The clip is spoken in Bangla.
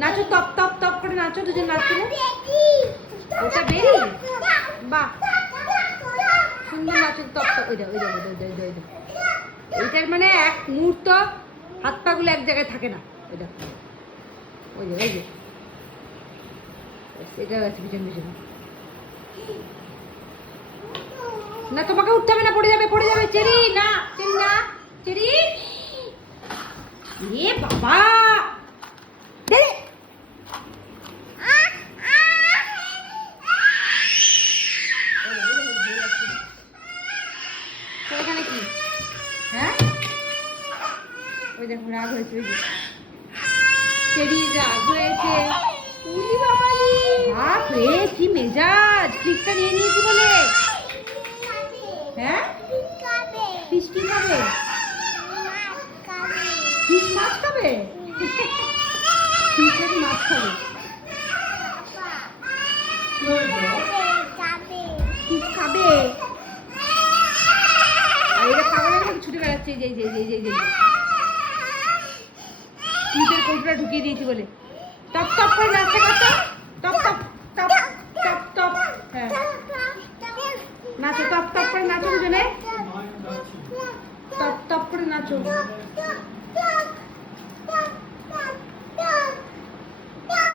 নাচো, টপ টপ টপ করে নাচো, দুজন নাচো। ওটা বেরি, বাহ সুন্দর নাচো, টপ টপ। ওই দাও, ওই দাও, ওই দাও, ওই দাও। এইটার মানে এক মুহূর্ত হাত পাগুলো এক জায়গায় থাকে না। ওই দাও, ওই যে, ওই যে এটা আছে পিছন পিছনে। না তোমাকে উঠতে হবে না, পড়ে যাবে, পড়ে যাবে। চেরি না, চেরি না, চেরি। এ বাবা দে। এখানে কি? হ্যাঁ ওই দেখো রাগ হয়েছে, ওই যে চেরি রাগ হয়েছে। উলি বাবালি, বাপ রে কি মেজাজ, ক্লিকটা নিয়ে নিয়েছি বলে। হ্যাঁ ফিশ কি খাবে? ফিশ মাছ খাবে? ফিশ নাকি মাছ খাবে? ফিশ খাবে? আর এটা পাগলের মতো ছুটে বেড়াচ্ছে। যে যে যে যে যে দুধের কৌটোটা ঢুকিয়ে দিয়েছি বলে। টপ টপ করে নাচতে করতো, top top top top top. হ্যাঁ নাচো, টপ টপ করে নাচো দুজনে, টপ টপ করে নাচো।